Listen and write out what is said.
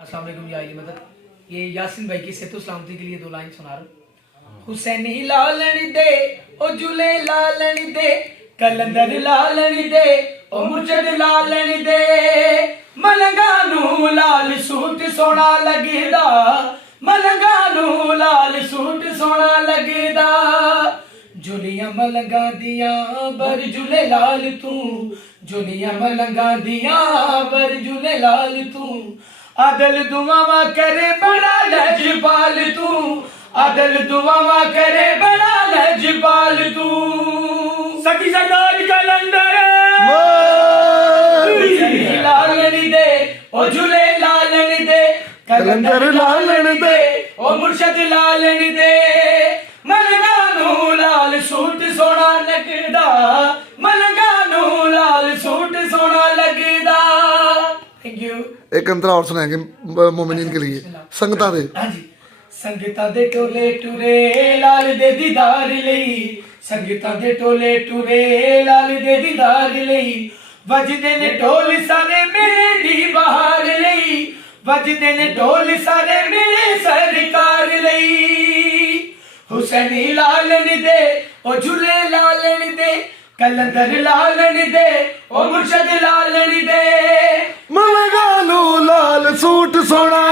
अस्सलाम वालेकुम या अली मदद। ये यासिन भाई की सेतु सलामती के लिए दो लाइन सुना रहा हूँ। हुसैनी लालनी दे ओ जुले लालनी दे, कलंदर लालनी दे ओ मुर्शद लालनी दे, मलंगा नू लाल सूट सोना लगदा, मलंगा नू लाल सूट सोना लगदा, जुलियां मलंगा दियां बर जुले लाल तू, जुलियां मलंगा दियां बर जुले लाल तू, आदल दुआवा करे बड़ा लजपाल तू, आदल दुआवा करे बड़ा लजपाल तू, सखी सरदार कलंदर लालनी दे ओ झूले लालनी दे, कलंदर लालनी दे ओ मुर्शद लालनी दे, मलंगा नू लाल सूट सोना लगदा, मलंगा नू लाल सूट सोना लगदा। Thank you. एक अंतरा और सुनाएंगे मोमिनीन के लिए संगता दे। हाँ जी। संगता दे टोले टुरे लाल दे दीदार लई, संगता दे टोले टुरे लाल दे दीदार लई, वजदे ने ढोल सारे मेरे दी बहार लई, वजदे ने ढोल सारे मेरे सरकार लई, हुसैनी लालन दे ओ झूले लालन दे, कलंदर लालन दे ओ मुर्शद लालन दे, मलंगा नू लाल सूट सोना